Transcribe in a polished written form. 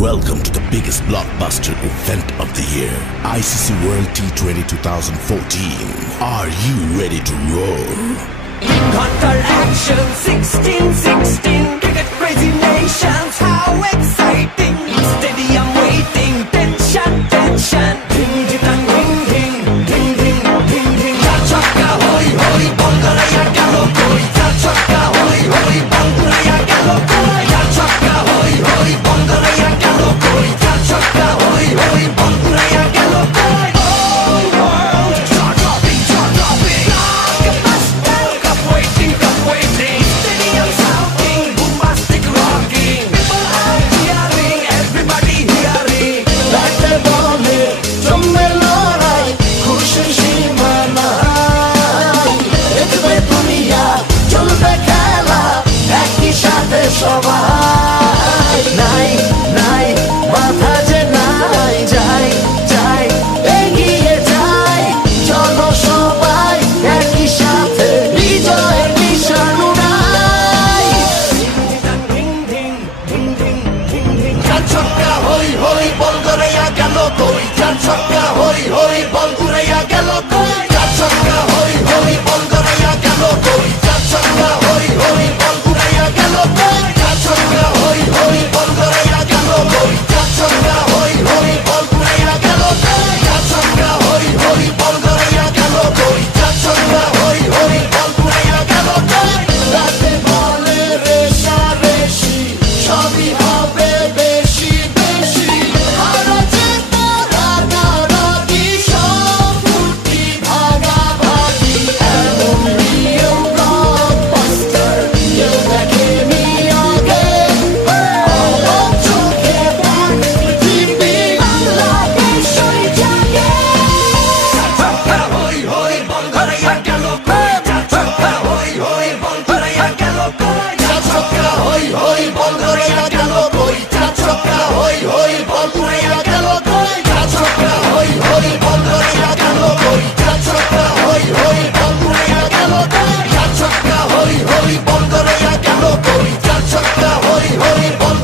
Welcome to the biggest blockbuster event of the year, ICC World T20 2014. Are you ready to roar? Counter action 16-16, cricket crazy nations, how exciting! Stadium waiting, tension, tension. Ding ding dang, ding ding, ding ding, ding ding. Chaka hoi hoi, Bangalaya galo koi. Chaka hoi hoi, Bangalaya galo koi. Chaka hoi hoi, Bangalaya galo koi. Chaka hoi hoi, Bangalaya galo koi. Oh world, jaw-dropping, jaw-dropping. Blockbuster, cup waiting, stadium shouting, bombastic rocking. People are cheering, everybody hearing. ব্যাটে বলে জমবে লড়াই, খুশি সীমা নাই। দেখবে দুনিয়া, চলবে খেলা, একই সাথে সবাই। নাই নাই মাথা যে নাই, যাই যাই এগিয়ে যাই। চলো সবাই একই সাথে, বিজয়ের নিশান উড়াই। Ding ding, ding ding, ding ding. ছক্কা হই হই, বল গড়াইয়া গেল কই। চার ছক্কা হই হই, বল ঘুরাইয়া গেল কই। চার ছক্কা হই হই, বল গড়াইয়া গেল কই। চার ছক্কা হই হই, বল ঘুরাইয়া গেল কই। চার ছক্কা হই হই, বল গড়াইয়া গেল কই। চার ছক্কা হই হই, বল ঘুরাইয়া গেল কই। চার ছক্কা হই হই, বল গড়াইয়া গেল কই। চার ছক্কা হই হই, বল ঘুরাইয়া গেল কই। রাতে বলে রেশারেশি, সবই হবে বেশি বেশি। হারা জেতা রাগারাগি, সব ফুটি ভাগাভাগি। এমন নিয়ম ব্লকবাস্টার, কেউ দেখেনি আগে। অবাক চোখে দেখ পৃথিবী, বাংলাদেশ ওই জাগে। Chaka hoi hoi, Bangalaya galo koi. Chaka hoi hoi, Bangalaya galo koi. চার ছক্কা হই হই, বল ঘুরাইয়া গেল কই। চার ছক্কা হই হই, বল ঘুরাইয়া গেল কই। চার ছক্কা হই হই, বল ঘুরাইয়া গেল কই। চার ছক্কা হই হই, বল ঘুরাইয়া গেল কই। চার ছক্কা হই হই, বল ঘুরাইয়া গেল কই। চার ছক্কা হই হই, বল